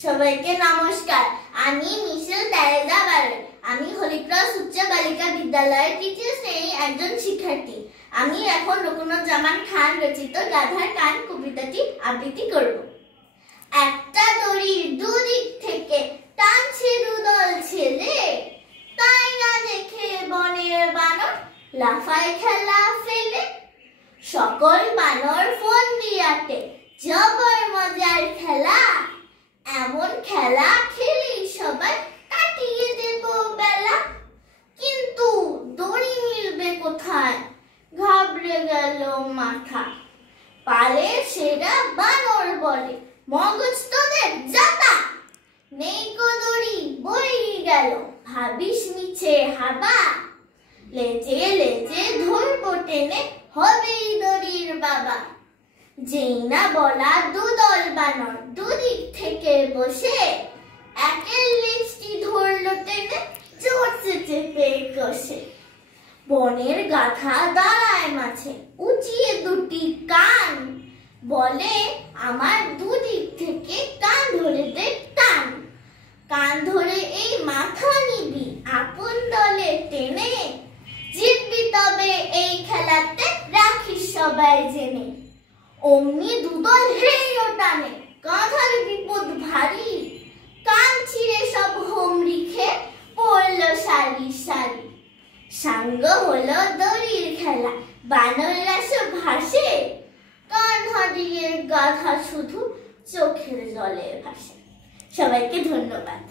সবাইকে নমস্কার। আমি মিশেল তেরেজা বারেল। আমি হলিক্রস উচ্চ বালিকা বিদ্যালয়ের তৃতীয় শ্রেণীর একজন শিক্ষার্থী। আমি এখন রুকনুজ্জামান খান রচিত গাধার কান কবিতাটি আবৃত্তি করব। একটা দড়ির দুদিক থেকে টানছে দুদল ছেলে, তাই না দেখে বনের বানর লাফায় খেলা ফেলে। সকল বানর ফোন দিয়াতে জবর মজার খেলা, এমন খেলা খেলি সবাই কাটিয়ে দেব বেলা। কিন্তু দড়ি মিলবে কোথায়, ঘাবড়ে গেল মাথা। পালে সেরা বানর বলে, মগজ তোদের জাতা। নেই গো দড়ি বই গেল, ভাবিস মিছে হাবা। লেজে লেজে ধরবো টেনে, হবেই দড়ির বাবা। যেই না বলা দুদল বানর দুদিক থেকে বসে, একের লেজটি ধরলো টেনে জোরসে চেপে কষে। বনের গাধা দাঁড়ায় মাঝে উঁচিয়ে দুটি কান, বলে আমার দুদিক থেকে কান ধরে দে টান। কান ধরে এই মাথা নিবি আপন দলে টেনে, জিতবি তবে এই খেলাতে রাখিস সবাই জেনে। অমনি দুদল হেঁয়ো টানে, গাধার বিপদ ভারী। কান ছিঁড়ে সব হোমরি খেয়ে পড়ল সারি সারি। সাঙ্গ হলো দড়ির খেলা, বানররা সব ভাসে। কান হারিয়ে গাধা শুধু চোখের জলে ভাসে। সবাইকে ধন্যবাদ।